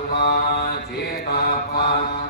งมาจิตาปังลัง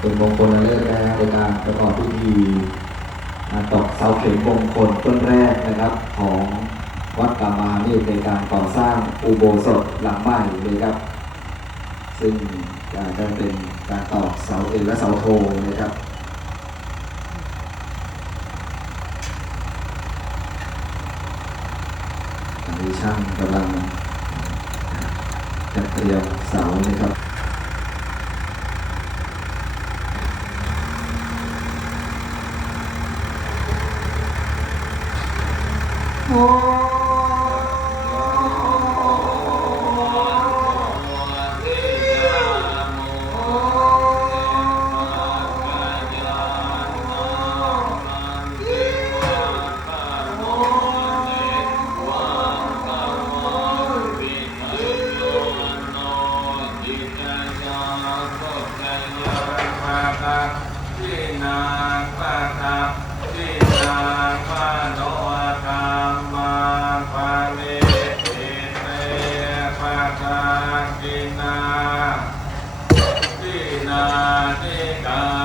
เป็นมงคลเลิศนะครับในการประกอบพิธีตอกเสาเข็มมงคลต้นแรกนะครับของวัดกามานี่ในการก่อสร้างอุโบสถหลังใหม่เลยครับ ซึ่งจะเป็นการตอกเสาเอกและเสาโทนะครับตอนนี้ช่างกำลังจะเตรียมเสานะครับ ทินั 때가